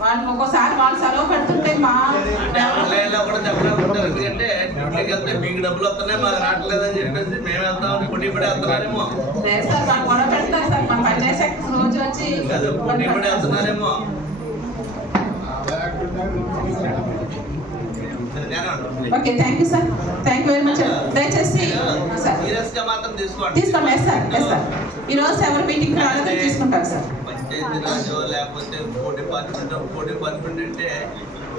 వాళ్ళు ఒక్కోసారి వాళ్ళు సెలవు పెడుతుంటే మా కూడా చెప్పలేకపోతారు. ఎందుకంటే డ్యూటీకి వెళ్తే మీకు డబ్బులు వస్తున్నాయి మాకు రావట్లేదని చెప్పేసి మేము వెళ్తాం పోటీ పడి వెళ్తున్నారేమో. సార్ వాళ్ళు గొడవ పెడతారు సార్ మా పని చేసే రోజు వచ్చి పోటీ పడి వెళ్తున్నారేమో. Okay thank you sir, thank you very much. దయచేసి సీరియస్ గా మాత్రం తీసుకోండి. ఎస్ సార్ ఈరోజు ఎవరు మీటింగ్ రాలేదో తీసుకుంటారు సార్. పంచాయతీ రాజు లేకపోతే పోటీ డిపార్ట్మెంట్ అంటే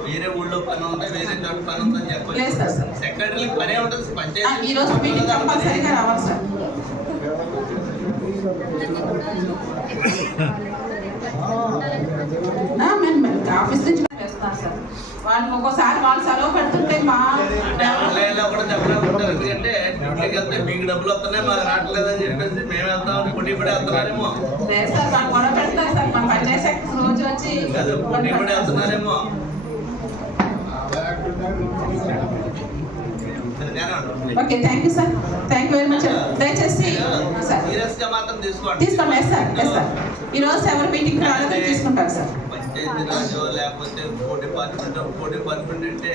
వేరే ఊళ్ళో పని ఉంది వేరే చోట పని ఉందని చెప్పాలి. సెక్రటరీ పనే ఉంటుంది. పంచాయతీ ఈరోజు మీటింగ్ కంపల్సరీగా రావాలి సార్. ఆఫీస్ నుంచి వేస్తున్నారు సార్. వాళ్ళు ఒక్కోసారి వాళ్ళు సెలవు పెడుతుంటే మా కూడా చెప్పలేకపోతారు. ఎందుకంటే డ్యూటీకి వెళ్తే మీకు డబ్బులు వస్తున్నాయి మాకు రావట్లేదని చెప్పేసి మేము వెళ్తాం పోటీ పడి వెళ్తున్నారేమో. సార్ వాళ్ళు గొడవ పెడతారు సార్ మా పని చేసే రోజు వచ్చి పోటీ పడి వెళ్తున్నారేమో. Okay thank you sir, thank you very much. దయచేసి సీరియస్ గా మాత్రం తీసుకోండి. ఎస్ సార్ ఈరోజు ఎవరు మీటింగ్ రాలేదో తీసుకుంటారు సార్. పంచాయతీ రాజు లేకపోతే పోటీ డిపార్ట్మెంట్ అంటే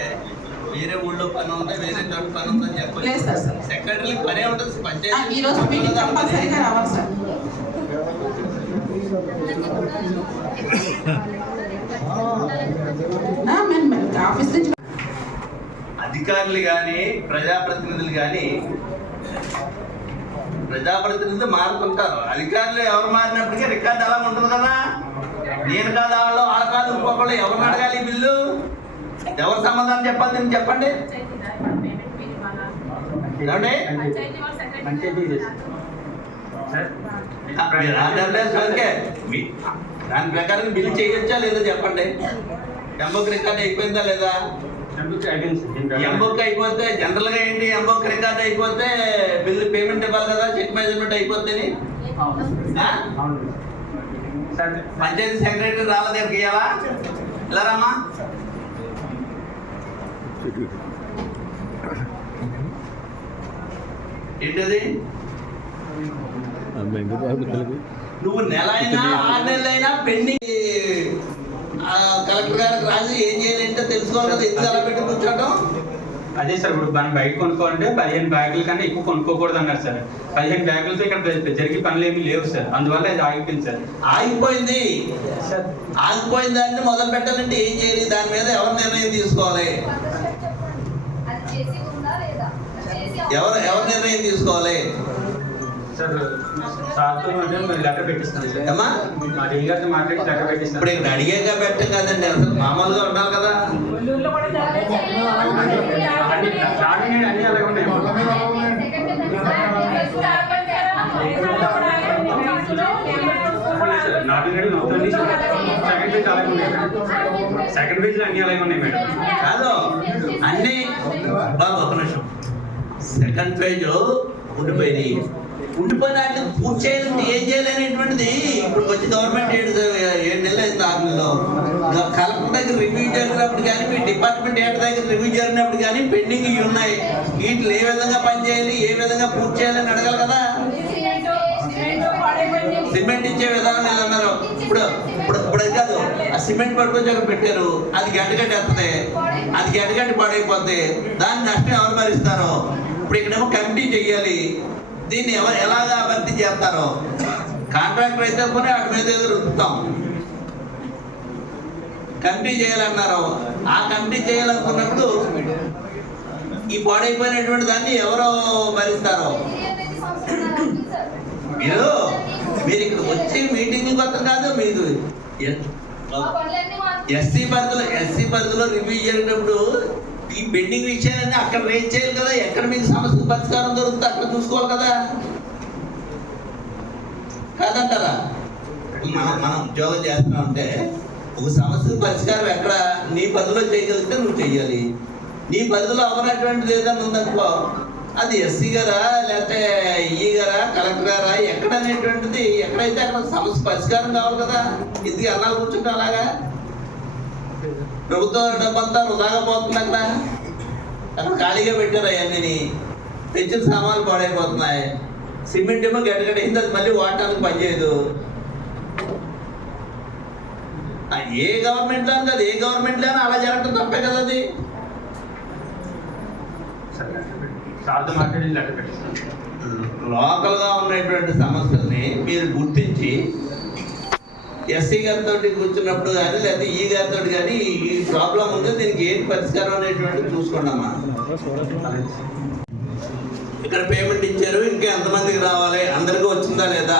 వేరే ఊళ్ళో పని ఉంది వేరే చోట పని ఉందని చెప్పాలి. సెక్రటరీ పనే ఉంటుంది. పంచాయతీ ఈరోజు మీటింగ్ కంపల్సరీగా రావాలి సార్. ఆఫీస్ నుంచి అధికారులు కానీ ప్రజాప్రతినిధులు మారుతుంటారు. అధికారులు ఎవరు మారినప్పటికీ రికార్డు అలా ఉంటుంది కదా. నేను కాదు వాళ్ళు వాళ్ళ కాదు ఇంకొకళ్ళు ఎవరిని అడగాలి ఈ బిల్లు ఎవరు సమాధానం చెప్పాలి దీన్ని చెప్పండి. దాని ప్రకారం బిల్లు చేయొచ్చా లేదా చెప్పండి. ఎంబోక్ రికార్డ్ అయిపోయిందా లేదా? ఎంబోక్ అయిపోతే జనరల్ గా ఏంటి ఎంబోక్ రికార్డ్ అయిపోతే బిల్లు పేమెంట్ ఇవ్వాలి కదా. చెక్ మెజర్మెంట్ అయిపోతే పంచాయతీ సెక్రటరీ రాళ్ళ దగ్గరికి ఇవ్వాలా? ఇలా రామా ఏంటది? నువ్వు నెల అయినా 6 నెలలైనా పెండింగ్ కలెక్టర్ గారికి రాసి ఏం చేయాలంటే తెలుసుకోవాలి కదా. ఎందుకు అలా పెట్టి కూర్చోటం? అదే సార్ ఇప్పుడు మనం బయట కొనుక్కోవాలంటే 15 బ్యాగుల కన్నా ఎక్కువ కొనుక్కోకూడదు అన్నారు సార్. 15 బ్యాగులతో ఇక్కడ జరిగే పనులు ఏమి లేవు సార్. అందువల్ల ఇది ఆగిపోయింది సార్. ఆగిపోయింది సార్. ఆగిపోయిన దాన్ని మొదలు పెట్టాలంటే ఏం చేయాలి? దాని మీద ఎవరు నిర్ణయం తీసుకోవాలి? ఎవరు నిర్ణయం తీసుకోవాలి సార్? సార్తో లెటర్ పెట్టిస్తాను సార్. అమ్మా మా డీ గారితో మాట్లాడి లెటర్ పెట్టిస్తాను. ఇప్పుడు ఇక్కడ అడిగేగా పెట్టం కదండి, అసలు మామూలుగా ఉండాలి కదా. అన్ని అలాగే ఉన్నాయి. సెకండ్ పేజ్ అన్ని అలాగే ఉన్నాయి మేడం. కాదు అన్ని బాబు ఒక నిమిషం. సెకండ్ పేజ్ ఉండిపోయింది. ఉండిపోయిన వాటిని పూర్తి చేయాలంటే ఏం చేయాలనేటువంటిది ఇప్పుడు వచ్చి గవర్నమెంట్ 7 నెలలు అయింది. 6 నెలలో కలెక్టర్ దగ్గర రివ్యూ జరిగినప్పుడు కానీ మీ డిపార్ట్మెంట్ హెడ్ దగ్గర రివ్యూ జరిగినప్పుడు కానీ పెండింగ్ ఇవి ఉన్నాయి. వీటిని ఏ విధంగా పనిచేయాలి ఏ విధంగా పూర్తి చేయాలని అడగాలి కదా. సిమెంట్ ఇచ్చే విధానం ఇలా అన్నారు. ఇప్పుడు కాదు ఆ సిమెంట్ పట్టుకొచ్చి అక్కడ పెట్టారు. అది గడ్డగడ్డి వస్తుంది. అది గడ్డగడ్డి పాడైపోద్ది. దాన్ని నష్టం ఎవరు భరిస్తారో? ఇప్పుడు ఇక్కడేమో కమిటీ చెయ్యాలి. దీన్ని ఎలాగా భర్తీ చేస్తారో కాంట్రాక్టర్ అయితే కొని వాటి మీద రుద్దుతాం. కమిటీ చేయాలన్నారు. ఆ కమిటీ చేయాలనుకున్నప్పుడు ఈ పాడైపోయినటువంటి దాన్ని ఎవరో భరిస్తారో? మీరు ఇక్కడ వచ్చి మీటింగ్ కొత్త కాదు. మీరు ఎస్సీ పరిధిలో రివ్యూ జరిగినప్పుడు ఈ పెండింగ్ విషయాలన్నీ అక్కడ రేజ్ చేయాలి కదా. ఎక్కడ మీకు సమస్య పరిష్కారం దొరుకుతుందో అక్కడ చూసుకోవాలి కదా. కాదంటారా? మనం ఉద్యోగం చేస్తున్నామంటే ఒక సమస్య పరిష్కారం ఎక్కడ నీ పరిధిలో చేయగలిగితే నువ్వు చెయ్యాలి. నీ పరిధిలో అవనటువంటిది ఏదైనా ఉందనుకో అది ఎస్సీ గారా లేకపోతే ఈ గారా కలెక్టర్ గారా ఎక్కడ అనేటువంటిది ఎక్కడైతే అక్కడ సమస్య పరిష్కారం కావాలి కదా. ఇది అలా కూర్చుంటే అలాగా ప్రభుత్వం డబ్బంతా వృధాగా పోతుంది. అక్కడ ఖాళీగా పెట్టారు. అవన్నీ తెచ్చిన సామాన్లు పాడైపోతున్నాయి. సిమెంట్ ఏమో గడ్డగడ్డ అయింది. అది మళ్ళీ వాడటానికి పనిచేయదు. ఏ గవర్నమెంట్ లో కాదు, ఏ గవర్నమెంట్ లోనే అలా జరగడం తప్పే కదా అది. లోకల్ గా ఉన్నటువంటి సమస్యల్ని మీరు గుర్తించి ఎస్సీ గారితో కూర్చున్నప్పుడు కానీ లేదా ఈ గారితో కానీ ఈ ప్రాబ్లం ఉంది, దీనికి ఏంటి పరిష్కారం అనేటువంటిది చూసుకోండమ్మా. ఇక్కడ పేమెంట్ ఇచ్చారు, ఇంకా ఎంతమందికి రావాలి, అందరికీ వచ్చిందా లేదా,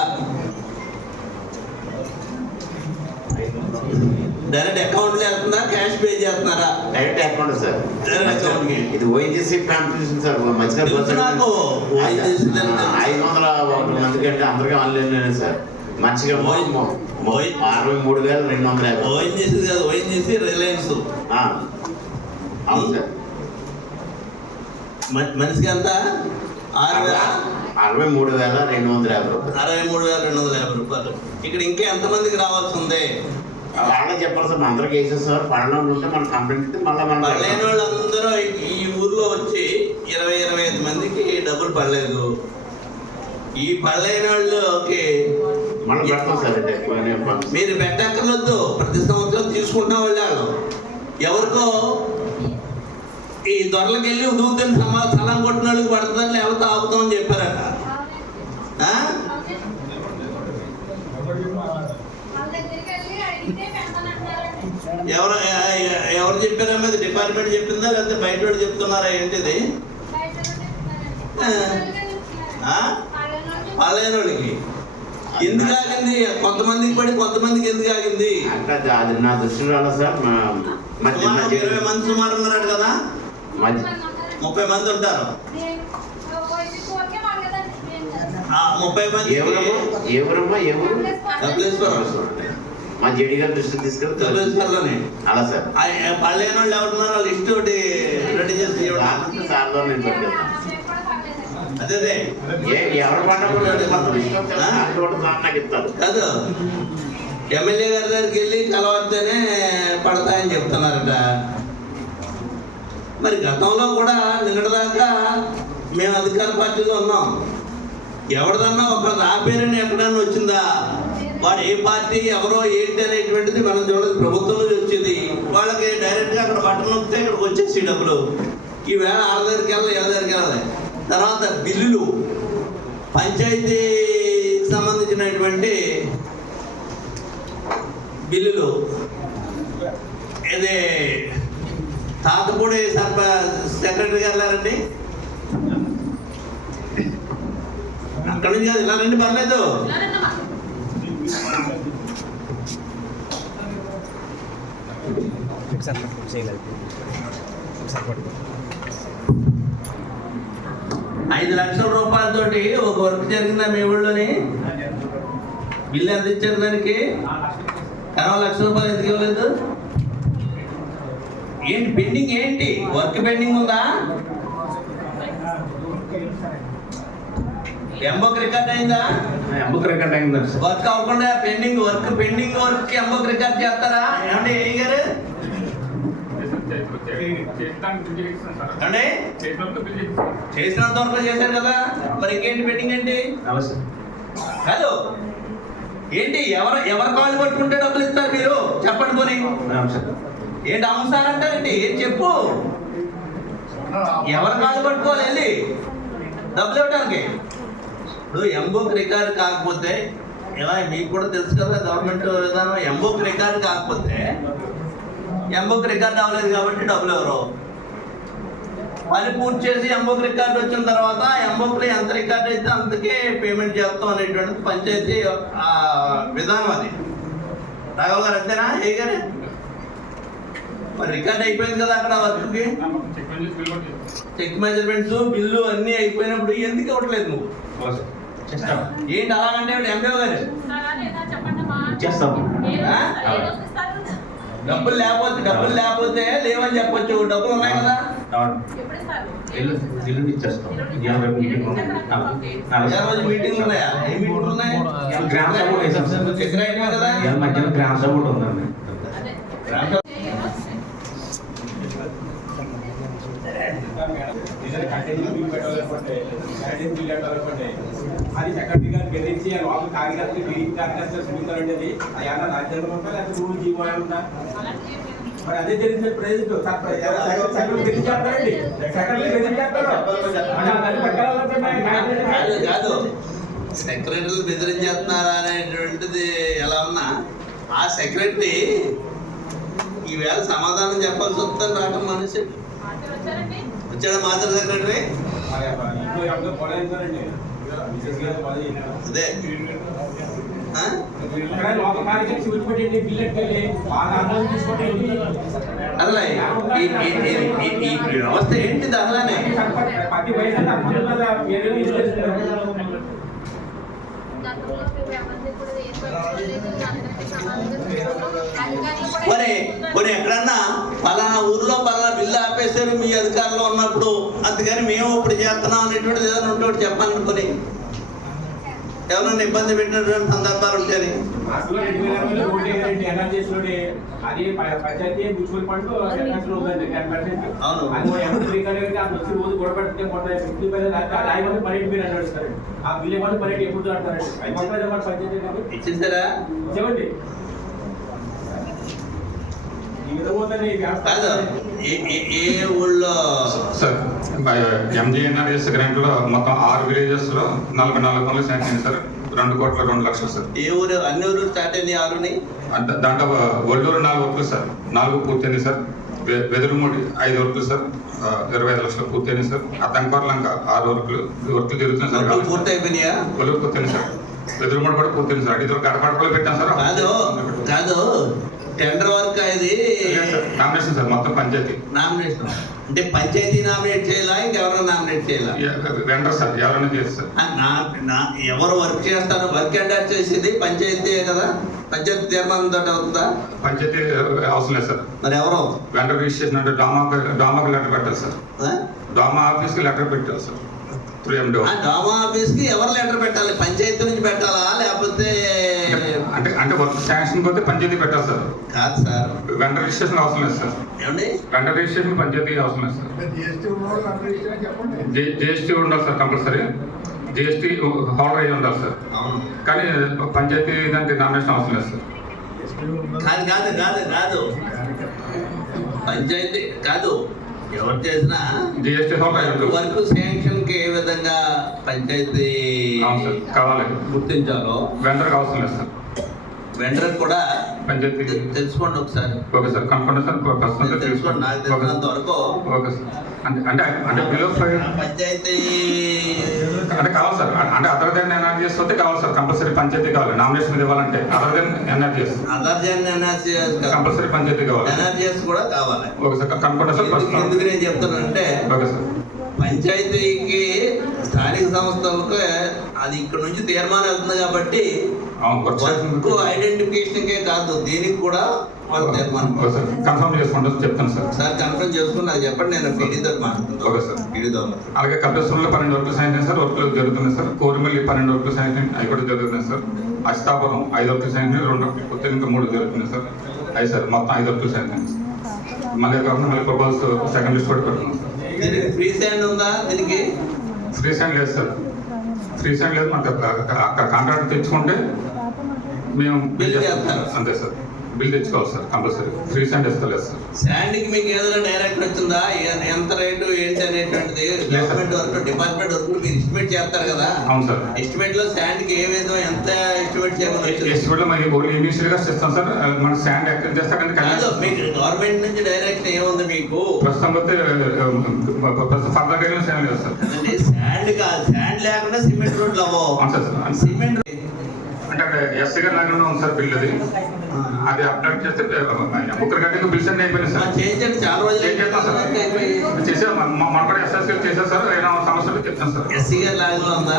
డైరెక్ట్ అకౌంట్ లో వెళ్తుందా, క్యాష్ పే చేస్తున్నారా? Direct account sir. Direct account కి ఇది ఓఎన్జీసీ కాంపిటీషన్ సార్. మధ్యలో 501 మంది కంటే అందరికీ ఆన్లైన్ సార్. మంచిగా 63,250. ఓఎన్జీసీ కాదు, ఓఎన్జీసీ రిలయన్స్. అవును సార్. మనిషికి ఎంత? 63,250 రూపాయలు. 63,250 రూపాయలు. ఇక్కడ ఇంకా ఎంతమందికి రావాల్సి ఉంది? వాళ్ళే చెప్పాలి సార్. అందరికి వేసేది సార్. పడలో ఉంటే మన కంప్లైంట్ మళ్ళీ మన పడలేని వాళ్ళందరూ ఈ ఊర్లో వచ్చి 20-25 మందికి డబ్బులు పడలేదు. ఈ పడలేని వాళ్ళకి మనం పెడతాం సార్. మీరు పెట్టక్కర్లొద్దు, ప్రతి సంవత్సరం తీసుకుంటాం వాళ్ళు. ఎవరికో ఈ దొరలకు వెళ్ళి ఉదుగుతున్న స్థలం కొట్టిన వాళ్ళకి పడుతుందని లేకపోతే ఆపుతామని చెప్పారట. ఎవరు చెప్పారా? మీద డిపార్ట్మెంట్ చెప్పిందా లేకపోతే బయట వాళ్ళు చెప్తున్నారా? ఏంటిది పడలేని వాళ్ళకి ఎందుకు ఆగింది? కొంతమందికి పడి కొంతమందికి ఎందుకు ఆగింది? అది నా దృష్టిలో రాలేదు సార్. 20 మంది సుమారు ఉన్నారట కదా. 30 మంది ఉంటారు. 30 మంది మా జేడీ గారి దృష్టికి తీసుకెళ్తాను. అలా సార్. పడలేని వాళ్ళు ఎవరున్నారో లిస్ట్ ఒకటి రెడీ చేసి సార్లో నేను అదే ఎవరు నాకు ఇస్తారు కాదు. ఎమ్మెల్యే గారి దగ్గరికి వెళ్ళి కలవద్దనే పడతాయని చెప్తున్నారట. మరి గతంలో కూడా నిన్నటిదాకా మేము అధికార పార్టీలో ఉన్నాం. ఎవరిదన్నా ఒక రాపేరని ఎక్కడన్నా వచ్చిందా? వాడు ఏ పార్టీ ఎవరో ఏంటి అనేటువంటిది మనం చూడదు. ప్రభుత్వం నుంచి వచ్చేది వాళ్ళకి డైరెక్ట్గా అక్కడ బటన్ నొక్కితే ఇక్కడికి వచ్చేసి డబ్బులు. ఈవేళ వాళ్ళ దగ్గరికి వెళ్ళాలి, ఎవరి దగ్గరికి వెళ్ళాలి. తర్వాత బిల్లులు, పంచాయతీకి సంబంధించినటువంటి బిల్లులు, ఇది తాతపూడి సెక్రటరీ గారు వెళ్ళారండి. అక్కడి నుంచి ఇలా రండి, పర్లేదు. 5 లక్షల రూపాయలతోటి ఒక వర్క్ జరిగిందా మీ ఊళ్ళోని? బిల్లు ఎంత ఇచ్చారు దానికి? 40 లక్షల రూపాయలు ఎందుకు ఇవ్వలేదు? ఏంటి పెండింగ్? ఏంటి వర్క్ పెండింగ్ ఉందా? ఎంబోక్ రికార్డ్ అయిందా? ఎంబోక్ రికార్డ్ అయిందా? వర్క్ అవ్వకుండా పెండింగ్ వర్క్ ఎంబోక్ రికార్డ్ చేస్తారా? ఏమంటే ఏ గారు అంటే చేసినంత వరకు చేశారు కదా, మరి ఇంకేంటి పెండింగ్ ఏంటి? హలో ఏంటి? ఎవరు కాళ్ళు పట్టుకుంటే డబ్బులు ఇస్తారు మీరు? చెప్పండి కొని. ఏంటి అంశాలంటారండి? ఏం చెప్పు. ఎవరు కాళ్ళు పట్టుకోవాలి వెళ్ళి డబ్బులు ఇవ్వడానికి? ఇప్పుడు ఎంబోక్ రికార్డ్ కాకపోతే ఎలా మీకు కూడా తెలుసు కదా గవర్నమెంట్ విధానం. ఎంబోక్ రికార్డ్ కాకపోతే ఎంబోక్ రికార్డ్ అవ్వలేదు కాబట్టి డబ్బులు ఎవరు పని పూర్తి చేసి ఎంబోక్ రికార్డు వచ్చిన తర్వాత ఎంబోక్లో ఎంత రికార్డ్ అయితే అంతకే పేమెంట్ చేస్తాం అనేటువంటిది పంచాయతీ విధానం. అది రాఘవ్ గారు అంతేనా? ఏ గారు మరి రికార్డ్ అయిపోయింది కదా అక్కడ వర్క్కి. చెక్ మెజర్మెంట్స్ బిల్లు అన్నీ అయిపోయినప్పుడు ఎందుకు ఇవ్వట్లేదు నువ్వు? ఏంటి అలాగంటే ఎంబీఓ గారు డబ్బులు లేకపోతే లేవని చెప్పొచ్చు. డబ్బులు ఉన్నాయి కదా. మీటింగ్ ఉన్నాయా? ఏ మీటింగ్ ఉన్నాయి? గ్రామ సపోర్ట్ ఉందండి. అది సెక్రటరీ గారు బెదిరించి లోపల కార్యకర్తలు టీడీపీ కార్యకర్తలు చూపించాలంటే అది ఏమన్నా రాజ్యాంగం ఉందా లేకపోతే రూల్ జీవో ఉందా? మరి అదే జరిగింది ప్రెసిడెంట్ కాదు సెక్రటరీలు బెదిరించేస్తున్నారా అనేటువంటిది ఎలా ఉన్నా ఆ సెక్రటరీ ఈవేళ సమాధానం చెప్పాల్సి వస్తుంది రావటం మనిషి వచ్చాడు మాత్రం సెక్రటరీ అదే అసలు ఈ వ్యవస్థ ఏంటిది అసలనే మరి ఎక్కడన్నా పలానా ఊర్లో పలానా బిల్లు ఆపేశారు మీ అధికారంలో ఉన్నప్పుడు అందుకని మేము ఇప్పుడు చేస్తున్నాం అనేటువంటిది ఏదైనా ఉంటే ఒకటి చెప్పాలనుకొని ఎవరైనా ఇబ్బంది పెట్టినటువంటి సందర్భాలు ఉంటాయి. అది పంచాయతీ మ్యూచువల్ ఫండ్ ఉందండి 10%. అవును. రోజు గొడవ పెడితే పర్యటన మీరు అన్నాడు ఆ బిల్లు ఏమన్నా పర్యటన ఎప్పుడు ఆడతారండి పంచాయతీ ఇచ్చేసారా ఇచ్చామండి. కాదు ఏ ఊళ్ళో సార్ ఎంజీఎన్ఆర్ఎస్ గ్రాంట్ లో మొత్తం 6 విలేజెస్ లో 44 పనులు శాంక్షన్ అయింది సార్. 2 కోట్ల 2 లక్షలు సార్. ఏ ఊరు అన్ని ఊరు స్టార్ట్ అయింది 6ని దాంట్లో ఒల్లూరు 4 వర్కులు సార్, 4 పూర్తయింది సార్. వెదురుమూడి 5 వర్కులు సార్, 25 లక్షలు పూర్తయింది సార్. అద్దంకోర్లంక 6 వర్కులు జరుగుతున్నాయి సార్. పూర్తి అయిపోయినాయా? ఒల్లూరు పూర్తయింది సార్. వెదురుమూడి కూడా పూర్తయింది సార్. ఇది గడపడపలో పెట్టాం సార్. కాదు టెండర్ వర్క్ ఇది నామినేషన్ సార్, మొత్తం పంచాయతీ నామినేషన్ అంటే పంచాయతీ నామినేట్ చేయాలా ఇంకెవరైనా నామినేట్ చేయాలా? వెండర్ సార్, ఎవరైనా చేస్తారు సార్. ఎవరు వర్క్ చేస్తారు? వర్క్ అండర్ చేసేది పంచాయతీ కదా, పంచాయతీ తీర్మానం తోటి అవుతుందా? పంచాయతీ అవసరం లేదు సార్. మరి ఎవరు వెండర్ రిజిస్ట్రేషన్ అంటే డామాకి లెటర్ పెట్టాలి సార్. డామా ఆఫీస్కి లెటర్ పెట్టాలి సార్. డామా ఆఫీస్ కి ఎవరు లెటర్ పెట్టాలి? పంచాయతీ నుంచి పెట్టాలా లేకపోతే అంటే వర్క్ శాంక్షన్ పోతే పంచాయతీ పెట్టాలి సార్. కాదు సార్, వెండర్ రిజిస్ట్రేషన్ అవసరం లేదు సార్. ఏమండి వెండర్ రిజిస్ట్రేషన్ పంచాయతీ అవసరం లేదు సార్. జిఎస్టీ ఉండాలి సార్, కంపల్సరీ జిఎస్టీ హోల్డర్ అయ్యి ఉండాలి సార్. కానీ పంచాయతీ దానికి నామినేషన్ అవసరం లేదు సార్. కాదు కాదు కాదు కాదు పంచాయతీ కాదు, ఎవరు చేసినా జిఎస్టీ హోల్డర్ వర్క్ శాంక్షన్ కి ఏ విధంగా పంచాయతీ కావాలి గుర్తించాలో వెండర్కి అవసరం లేదు సార్. వెండర్ కూడా పంచాయతీ తెలుసుకోండి ఒకసారి. ఓకే సార్, కనుక్కోండి సార్. తెలుసుకోండి, నాకు తెలిసినంత వరకు ఓకే సార్. అంటే బిలో పంచాయతీ అంటే కావాలి సార్. అంటే అదర్ దెన్ ఎన్ఆర్జీఎస్ వస్తే కావాలి సార్, కంపల్సరీ పంచాయతీ కావాలి. నామినేషన్ మీద ఇవ్వాలంటే other than NRGS compulsory panchayat కావాలి. ఎన్ఆర్జీఎస్ కూడా కావాలి. ఓకే సార్, కనుక్కోండి సార్. ఎందుకు నేను చెప్తానంటే ఓకే సార్, పంచాయతీకి స్థానిక సంస్థలకు అది ఇక్కడ నుంచి తీర్మానం వెళ్తుంది కాబట్టి వర్క్ ఐడెంటిఫికేషన్కే కాదు దీనికి కూడా వాళ్ళు తీర్మానం కన్ఫర్మ్ చేసుకుంటా చెప్తాను సార్. సార్ కన్ఫర్మ్ చేసుకుని నాకు చెప్పండి, నేను పీడీతో మాట్లాడుతున్నాను. Okay sir. పీడీతో అలాగే కపిలేశ్వరంలో 12 వర్కులు శాంక్షన్ సార్, వర్కులు జరుగుతున్నాయి సార్. కోరిమల్లి 12 వర్కులు శాంక్షన్ అవి కూడా జరుగుతున్నాయి సార్. అష్టాపురం 5 వర్కులు శాంక్షన్, 2 వర్కులు కొత్త ఇంకా 3 జరుగుతున్నాయి సార్. అవి సార్ మొత్తం 5 వర్కులు శాంక్షన్. మళ్ళీ కాకుండా మళ్ళీ ప్రపోజల్స్ సెకండ్ లిస్ట్ కూడా పెడుతున్నాం సార్. దీనికి ఫ్రీ స్టాండ్ ఉందా? దీనికి ఫ్రీ స్టాండ్ లేదు సార్. ఫ్రీ స్టాండ్ లేదు, మనకు కాంట్రాక్ట్ తెచ్చుకుంటే మేము బిల్ చేస్తారు. అంతే సార్, బిల్ తెచ్చుకోవాలి సార్ కంపల్సరీ. ఫ్రీ స్టాండ్ ఇస్తలేదు సార్. శాండ్కి మీకు ఏదైనా డైరెక్ట్ వచ్చిందా? ఎంత రేటు ఏంటి అనేటువంటిది గవర్నమెంట్ వర్క్ డిపార్ట్మెంట్ వర్క్ మీరు ఎస్టిమేట్ చేస్తారు కదా? అవును సార్. ఎస్టిమేట్ లో శాండ్కి ఏ విధంగా ఎంత ఎస్టిమేట్ చేయమని ఎస్టిమేట్ లో మరి ఓన్లీ ఇనిషియల్ గా చేస్తాం సార్. మన శాండ్ ఎక్కడ చేస్తాకంటే మీకు గవర్నమెంట్ నుంచి డైరెక్ట్ ఏముంది మీకు? ప్రస్తుతం పోతే ఫర్దర్ గైడెన్స్ ఏం లేదు సార్. శాండ్ కాదు, శాండ్ లేకుండా సిమెంట్ రోడ్లు అవ్వవు. సిమెంట్ అంటే ఎస్సీ గారి లాగా ఉంది సార్ బిల్. అది అప్డేట్ చేస్తే ముగ్గురు గంటలకు బిల్స్ అన్ని అయిపోయినాయి సార్. చేయించండి, చాలా రోజులు చేసా మన కూడా ఎస్ఎస్సీ చేశారు సార్. ఏమైనా సమస్యలు చెప్తాను సార్. ఎస్సీ గారి లాగా ఉందా?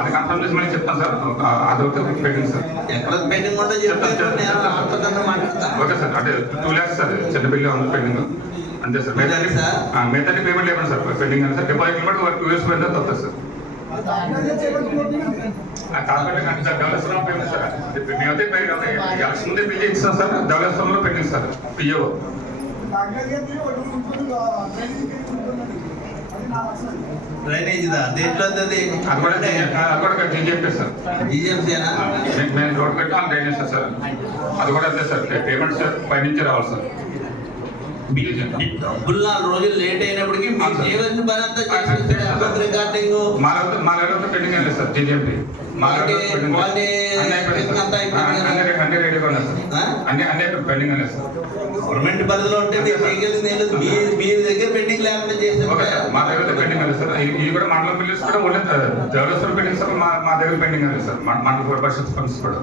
అది కన్ఫర్మ్ చేసి మళ్ళీ చెప్తాను సార్. అదొక పెండింగ్ సార్. ఎక్కడ పెండింగ్ ఉంటే ఓకే సార్. అంటే 2 lakhs సార్ చిన్న బిల్లు ఉంది పెండింగ్ అంతే సార్. మిగతా పేమెంట్ లేవండి సార్ పెండింగ్ అని సార్. డిపాజిట్ కూడా 2 years మీద వస్తుంది సార్. Development payment sir. మేమైతే ఎలక్షన్ ముందే బిల్ ఇస్తాం సార్. డెవలప్మెంట్లో పెండింగ్ సార్. పిఓ డ్రైనేజ్ దేంట్లో అది కూడా జీజీఎంపీ సార్. జీజీఎంసీనా? మేము రోడ్ కట్టి డ్రైనేజ్ సార్. అది కూడా అంతే సార్. పేమెంట్స్ పైనుంచి రావాలి సార్. డబ్బులు 4 రోజులు లేట్ అయినప్పటికీ మీరు చేయవలసిన పని అంతా చేసేసారు. రికార్డింగ్ మా లెవెల్ పెండింగ్ లేదు సార్. జీజీఎంపీ అన్ని రెడీగా ఉన్నాయి సార్. అన్ని పెండింగ్ లేదు సార్. గవర్నమెంట్ పరిధిలో ఉంటే మీరు చేయగలిగింది ఏం లేదు. మీ దగ్గర పెండింగ్ లేకుండా చేసేది. మా దగ్గర పెండింగ్ లేదు సార్. ఇవి కూడా మండలం బిల్లుస్ కూడా ఓన్లీ డెవలప్మెంట్ పెండింగ్ సార్. మా దగ్గర పెండింగ్ లేదు సార్. మండల పరిషత్ ఫండ్స్ కూడా.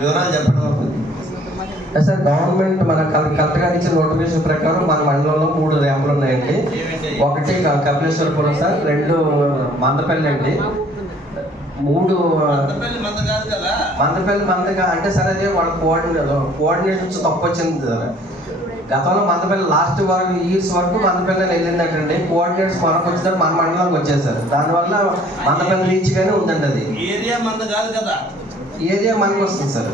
వివరాలు చెప్పడం సార్. గవర్నమెంట్ మన కలెక్టర్ గారు ఇచ్చిన నోటిఫికేషన్ ప్రకారం మన మండలంలో 3 ర్యాంపులు ఉన్నాయండి. ఒకటి కపిలేశ్వరపురం సార్, 2 మందపల్లి అండి, 3 మందపల్లి మందగా అంటే సార్ అదే వాళ్ళ కోఆర్డినేషన్స్ తప్పు వచ్చింది సార్. గతంలో మందపల్లి లాస్ట్ వరకు ఇయర్స్ వరకు మందపల్లి వెళ్ళిందటండి. కోఆర్డినేట్స్ మనకు వచ్చిన మన మండలంకి వచ్చేసారు. దానివల్ల మందపల్లి రీచ్ గానే ఉందండి. అది ఏరియా మంద కాదు కదా, ఏరియా మనకు వస్తుంది సార్.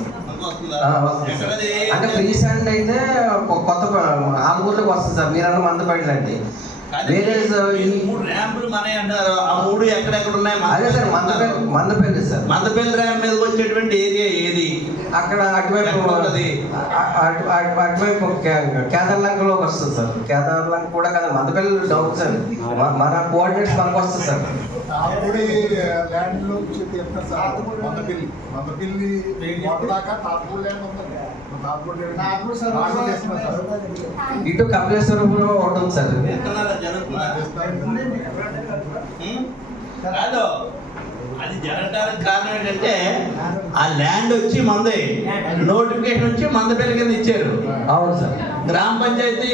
అంటే ఫ్రీ స్టాండ్ అయితే కొత్త ఆలుగూరులోకి వస్తుంది సార్. మీరన్న మందపల్లి అండి. వేరే ర్యాంపులు మనే అంటారు. ఆ 3 ఎక్కడెక్కడ ఉన్నాయి? అదే sir Mandapalli sir. Mandapalli ramp మీదకి వచ్చేటువంటి ఏరియా ఏది? అక్కడ అటువైపు కేదార్లంకలోకి వస్తుంది సార్. కేదార్లంక కూడా కదా, మందపల్లి డౌన్ సార్. మన కోఆర్డినేట్స్ మనకు వస్తుంది సార్. తాగుడి ల్యాండ్ లో చెప్తారు సార్. మందపిల్లి దాకా తాగుడు ల్యాండ్ ఉంటుంది. ఇటు కపిలేశ్వరపురం ఒకటి ఉంది సార్. కాదు, అది జరగడానికి కారణం ఏంటంటే ఆ ల్యాండ్ వచ్చి మందే, నోటిఫికేషన్ వచ్చి మందపల్లి కింద ఇచ్చారు. అవును సార్. గ్రామ పంచాయతీ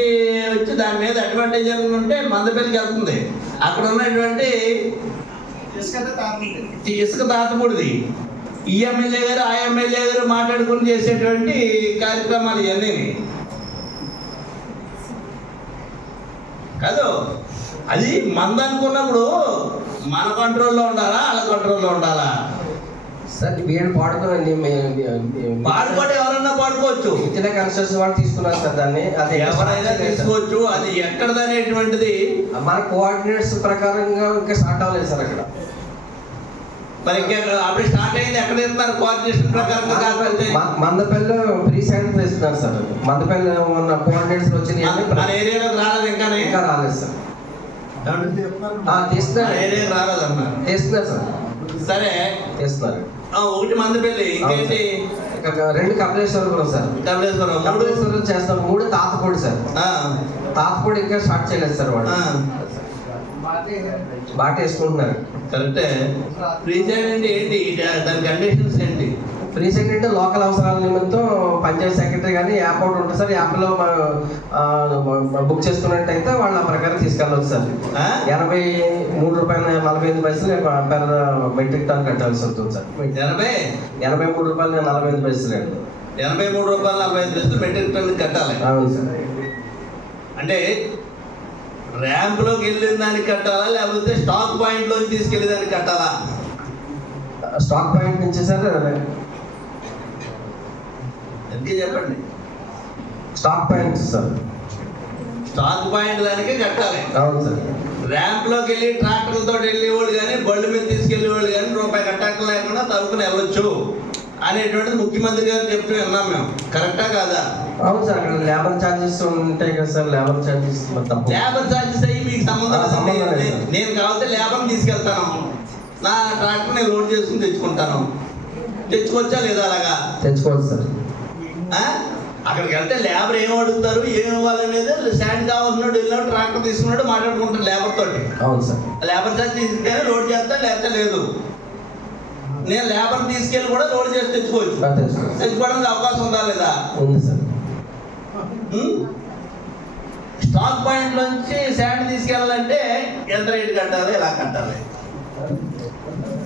వచ్చి దాని మీద అడ్వాంటేజ్ ఉంటే మందపల్లికి వెళ్తుంది. అక్కడ ఉన్నటువంటి ఇసుక తాతపూడిది. ఈ ఎమ్మెల్యే గారు ఆ ఎమ్మెల్యే గారు మాట్లాడుకుని చేసేటువంటి కార్యక్రమాలు ఇవన్నీ కాదు. అది మంద అనుకున్నప్పుడు మన కంట్రోల్లో ఉండాలా, వాళ్ళ కంట్రోల్లో ఉండాలా సార్? వీళ్ళు పాడుకోండి, పాడుకోవడం ఎవరన్నా పాడుకోవచ్చు. ఇతర కన్స్ట్రక్షన్ వాళ్ళు తీసుకున్నారు సార్ దాన్ని. అది ఎవరైనా తీసుకోవచ్చు. అది ఎక్కడదనేటువంటిది మన కోఆర్డినేట్స్ ప్రకారంగా ఇంకా స్టార్ట్ అవ్వలేదు సార్ అక్కడ. మరి అప్పుడు స్టార్ట్ అయింది ఎక్కడ ఇస్తున్నారు? కోఆర్డినేషన్ ప్రకారంగా కాకపోతే మందపల్లిలో ఫ్రీ సైడ్ ఇస్తున్నారు సార్. మందపల్లి ఉన్న కోఆర్డినేట్స్ వచ్చినాయి. మన ఏరియాలోకి రాలేదు, ఇంకా రాలేదు సార్. తీస్తున్నారు, ఏరియా రాలేదన్నా. తీస్తున్నారు సార్. సరే తీస్తున్నారు. ఒకటి మందపల్లి, ఇంకేంటి? 2 కపిలేశ్వరపురం సార్. కపిలేశ్వరం చేస్తాం. 3 తాతపూడి సార్. తాతపూడి ఇంకా స్టార్ట్ చేయలేదు సార్. వాడు బాగా వేసుకుంటున్నారు. కరెక్టే. ఫ్రీ సైడ్ అంటే ఏంటి? దాని కండిషన్స్ ఏంటి? ఫ్రీ సైడ్ అంటే లోకల్ అవసరాల నిమిత్తం పంచాయతీ సెక్రటరీ కానీ యాప్ ఒకటి ఉంటుంది సార్. యాప్లో బుక్ చేసుకున్నట్టయితే వాళ్ళ ప్రకారం తీసుకెళ్ళవచ్చు సార్. 83 రూపాయలు 45 పైసలు పెర్ మెట్రిక్ టన్ కట్టాల్సి ఉంటుంది సార్. 83 రూపాయలు 45 పైసలు అండి. 83 రూపాయలు 45 పైసలు మెట్రిక్ టన్ కట్టాలి. అవును సార్. అంటే ర్యాంప్లోకి వెళ్ళిన దానికి కట్టాలా, లేకపోతే స్టాక్ పాయింట్లోకి తీసుకెళ్ళే దానికి కట్టాలా? స్టాక్ పాయింట్ నుంచి సార్. ఎంత చెప్పండి? Stock point sir. Stock point దానికి కట్టాలి. అవును సార్. ర్యాంప్లోకి వెళ్ళి ట్రాక్టర్లతో వెళ్ళేవాళ్ళు కానీ బళ్ళు మీద తీసుకెళ్లేవాళ్ళు కానీ రూపాయి కట్టాక లేకుండా తవ్వుకుని వెళ్ళొచ్చు అనేటువంటిది ముఖ్యమంత్రి గారు చెప్తూ విన్నాం మేము. కరెక్టా కాదా? అవును సార్. అక్కడ లేబర్ ఛార్జెస్ ఉంటాయి కదా sir. Labour charges labour charges అయ్యి మీకు సంబంధం లేదు. నేను కావాలంటే లేబర్ని తీసుకెళ్తాను, నా ట్రాక్టర్ నేను లోడ్ చేసుకుని తెచ్చుకుంటాను. తెచ్చుకోవచ్చా లేదా? అలాగా తెచ్చుకోవచ్చు సార్. అక్కడికి వెళ్తే లేబర్ ఏం అడుగుతారు, ఏమి ఇవ్వాలనేది స్టాండ్ కావాల్సినాడు వెళ్ళినాడు ట్రాక్టర్ తీసుకున్నాడు మాట్లాడుకుంటాడు లేబర్ తోటి. అవును సార్. లేబర్ ఛార్జ్ తీసుకుంటే లోడ్ చేస్తా, లేకపోతే లేదు. నేను లేబర్ తీసుకెళ్ళి కూడా లోడ్ చేసి తెచ్చుకోవచ్చు. తెచ్చుకోవడానికి అవకాశం ఉందా లేదా? ఉంది సార్. స్టాక్ పాయింట్ నుంచి శాండ్ తీసుకెళ్ళాలంటే ఎంత రేటు కట్టాలి, ఎలా కట్టాలి?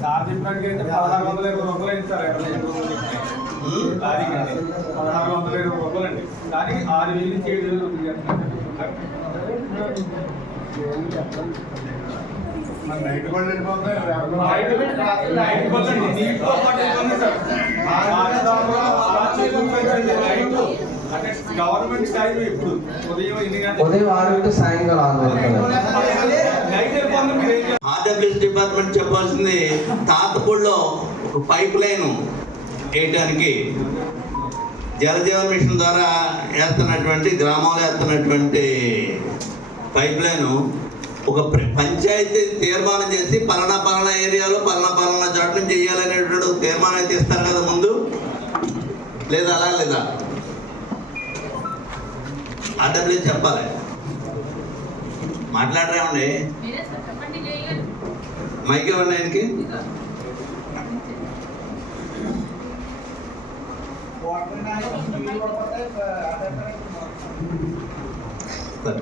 సార్ చెప్పినట్టుగా 1620 రూపాయలు అయింది సార్. లారీకి 1620 రూపాయలు అండి. దానికి 6000 నుంచి 7000 రూపాయలు. నైట్ కూడా వెళ్ళిపోతాయి. నైట్ బస్సు నీటితో పాటు వెళ్ళిపోయింది సార్. అంటే గవర్నమెంట్ టైం ఎప్పుడు ఉదయం ఎన్ని గంటలకు ఉదయం 6 to సాయంకాలం 6 వరకు. నైట్ వెళ్ళిపోతుంది మీరు ఏం చేస్తారు? ఆర్డబ్ల్యూఎస్ డిపార్ట్మెంట్ చెప్పాల్సింది తాతపూడిలో ఒక పైప్ లైన్ వేయడానికి జలజీవన్ మిషన్ ద్వారా వేస్తున్నటువంటి గ్రామంలో వేస్తున్నటువంటి పైప్ లైన్ ఒక పంచాయతీ తీర్మానం చేసి పలానా ఏరియాలో పలానా చోట నుంచి చేయాలనేటువంటి ఒక తీర్మానం అయితే ఇస్తారు కదా ముందు, లేదా అలా లేదా ఆర్డబ్ల్యూఎస్ చెప్పాలి. మాట్లాడరేమండి, మైక్ ఇవ్వండి ఆయనకి. సరే.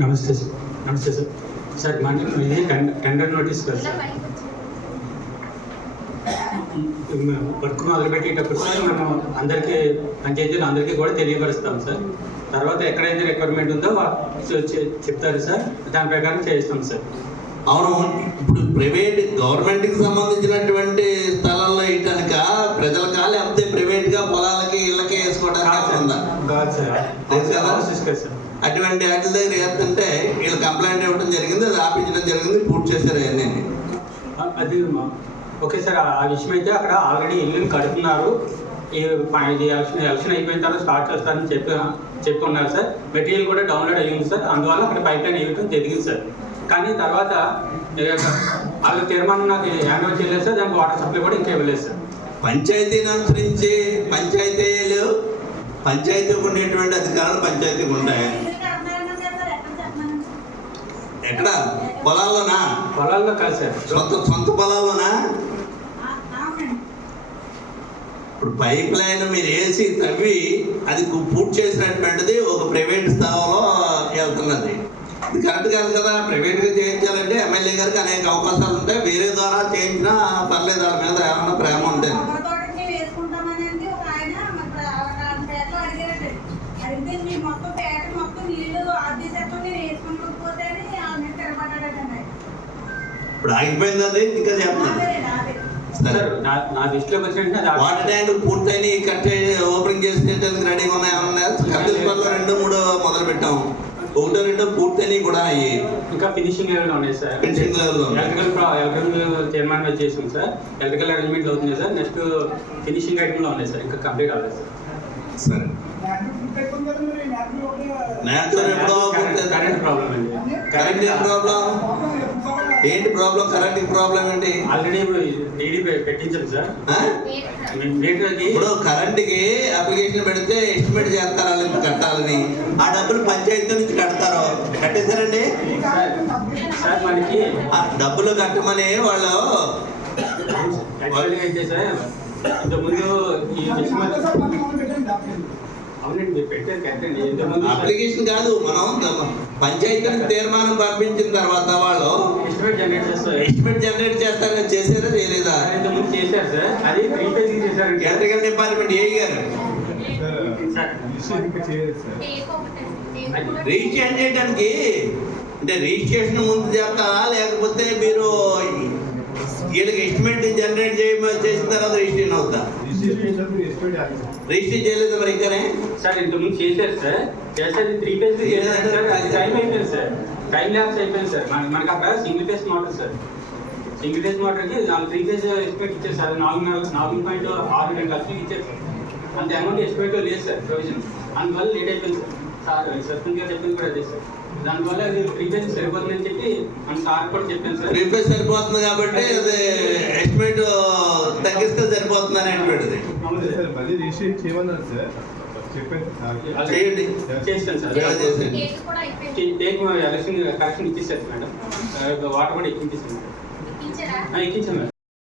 నమస్తే సార్. నమస్తే సార్. సార్ మన ఇది టెండర్ నోటీస్ కదా సార్. వర్క్ మొదలుపెట్టేటప్పుడు సార్ మనం అందరికీ పంచాయతీలు అందరికీ కూడా తెలియపరుస్తాం సార్. తర్వాత ఎక్కడైతే రిక్వైర్మెంట్ ఉందో చెప్తారు సార్, దాని ప్రకారం చేయిస్తాం సార్. అవును, ఇప్పుడు ప్రైవేట్ గవర్నమెంట్కి సంబంధించినటువంటి స్థలాల్లో వేయటానిక ప్రజలకా లేకపోతే ప్రైవేట్గా పొలాలకి ఇళ్ళకి వేసుకోవడానికి ఉందా? కాదు సార్, లేదు కదా. సార్ అటువంటి వాటి దగ్గర వేస్తుంటే వీళ్ళు కంప్లైంట్ ఇవ్వడం జరిగింది, అది ఆపించడం జరిగింది, పూర్తి చేశారు అవన్నీ. అది ఓకే సార్. ఆ విషయం అయితే అక్కడ ఆల్రెడీ ఇల్లు కడుతున్నారు, ఇది ఎలక్షన్ అయిపోయిన తర్వాత స్టార్ట్ చేస్తారని చెప్పుకున్నారు సార్. మెటీరియల్ కూడా డౌన్లోడ్ అయ్యింది సార్, అందువల్ల అక్కడ పైప్ లైన్ వేయడం జరిగింది సార్. కానీ తర్వాత వాళ్ళ తీర్మానం నాకు హ్యాండ్ ఓవర్ చేయలేదు సార్, దానికి వాటర్ సప్లై కూడా ఇంకా ఇవ్వలేదు సార్. పంచాయతీని అనుసరించి పంచాయతీకి ఉండేటువంటి అధికారులు పంచాయతీకి ఉంటాయి. ఎక్కడ పొలాల్లోనా? పొలాల్లో కాదు సార్, సొంత పొలాల్లోనా? ఇప్పుడు పైప్ లైన్ మీరు వేసి తవ్వి అది పూర్తి చేసినటువంటిది ఒక ప్రైవేట్ స్థానంలో వెళ్తున్నది. ఇది కరెక్ట్ కాదు కదా. ప్రైవేట్గా చేయించాలంటే ఎమ్మెల్యే గారికి అనేక అవకాశాలు ఉంటాయి, వేరే ద్వారా చేయించినా పర్లేదు, వాళ్ళ మీద ఏమన్నా ప్రేమ ఉంటే. ఇప్పుడు ఆగిపోయింది, అది ఇంకా చెప్తున్నది. నా దృష్టిలోకి వచ్చినట్టు వాటర్ ట్యాంక్ పూర్తయిన కట్టే ఓపెనింగ్ చేసేటానికి రెడీగా ఉన్నాయి. ఏమన్నా 2, 3 మొదలు పెట్టాం, 1, 2 పూర్తయినవి కూడా అయ్యి ఇంకా ఫినిషింగ్ లెవెల్ ఉన్నాయి సార్. ఫినిషింగ్ లెవెల్ ఎలక్ట్రికల్ తీర్మానం చేసాం సార్, ఎలక్ట్రికల్ అరేంజ్మెంట్ అవుతుంది సార్. నెక్స్ట్ ఫినిషింగ్ ఐటమ్లో ఉన్నాయి సార్, ఇంకా కంప్లీట్ అవ్వలేదు సార్. సరే, కరెంట్ ప్రాబ్లం అండి. కరెంట్ ప్రాబ్లం ఏంటి? ప్రాబ్లం కరెంట్ ప్రాబ్లం ఏంటి? ఆల్రెడీ డీడీ పెట్టించాం సార్. ఇప్పుడు కరెంట్కి అప్లికేషన్ పెడితే ఎస్టిమేట్ చేస్తారు వాళ్ళకి కట్టాలని, ఆ డబ్బులు పంచాయతీ నుంచి కడతారు. కట్టేశారండి సార్. మనకి ఆ డబ్బులు కట్టమని వాళ్ళు అయితే సార్ ఇంతకుముందు ఈ అవునండి మీరు పెట్టారు కరెక్టండి. ఇంతకుముందు అప్లికేషన్ కాదు, మనం పంచాయతీ తీర్మానం పంపించిన తర్వాత వాళ్ళు ఎస్టిమేట్ జనరేట్ చేస్తారు. చేసారా చేయలేదా? ఇంతకుముందు చేశారు సార్, అది 3 పేజీలు చేశారు. ఎలక్ట్రికల్ డిపార్ట్మెంట్ ఏ గారు రిజిస్ట్రేషన్ చేయడానికి అంటే రిజిస్ట్రేషన్ ముందు చేస్తారా, లేకపోతే మీరు వీళ్ళకి ఎస్టిమేట్ జనరేట్ చేసిన తర్వాత రిజిస్ట్రేషన్ అవుతా? రిజిస్టర్ చేయలేదు మరి ఇంకానే సార్. ఇంతకుముందు చేశారు సార్, చేసేది 3 పేజీలు చేశారు సార్. అది టైం అయిపోయింది సార్, టైం ల్యాప్స్ అయిపోయింది సార్. మనకి అక్కడ single phase motor sir, single phase మోటార్కి 3 ఫేజ్ ఎస్టిమేట్ ఇచ్చారు సార్. 4.62 లక్షలు ఇచ్చారు సార్. అంత అమౌంట్ ఎస్టిమేట్ లేదు సార్ ప్రొవిజన్, అందువల్ల లేట్ అయిపోయింది సార్. సర్పంచ్ గారు చెప్పింది కూడా అదే సార్. దానివల్ల అది 3 పేజ్ సరిపోతుందని చెప్పి మన సార్ కూడా చెప్పాను సార్. 3 పేజ్ సరిపోతుంది కాబట్టి అది ఎస్టిమేట్ తగ్గిస్తే సరిపోతుంది అనేటువంటిది. చేయండి, చేస్తాను సార్. ఎలక్షన్ కరెక్షన్ ఇచ్చేసారు మేడం, వాటర్ కూడా ఎక్కించేసాను. ఎక్కించాను మేడం.